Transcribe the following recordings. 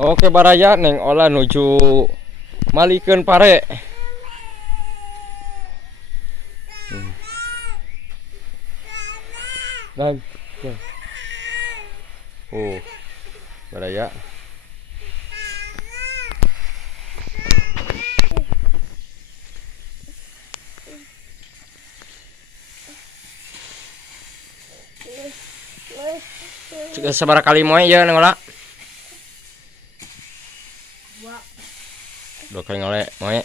Oke baraya neng olah nuju malikeun pare. Dan, dan. Oh, baraya. Sabaraha kali moe ya neng olah? Dua kali ngole moe.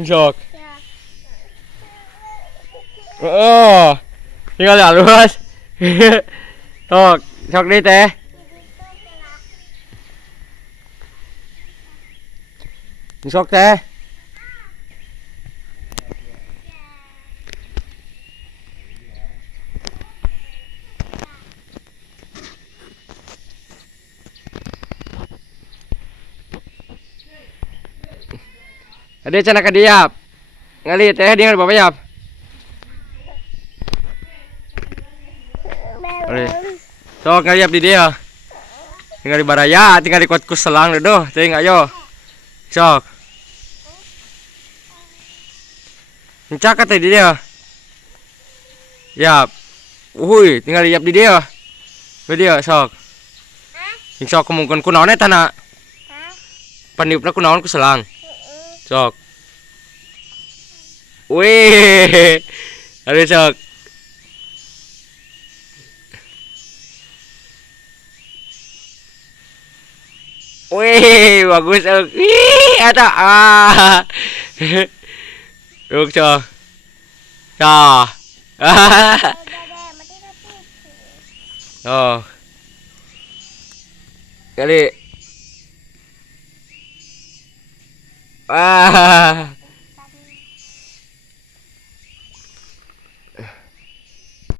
Sok. Oh, tinggal halus. Sok, sok di teh. Sok teh. Ade cenah ka diap. Ngali teh dia bapak yap. Sok ngaliap di dia. Tinggal di baraya, tinggal di kotku selang doh, teuing ayo. Sok. Encak teh di dia. Yap. Uhuy, tinggal liap di dia. Di dia sok. Sok kemungkinan kunaon eta na. Pandiupna kunaon ku selang. Sok. Wih. Aduh sok. Wih, bagus. Wih, ada ah. Được chưa? Cho. Ờ. Cái đi. À.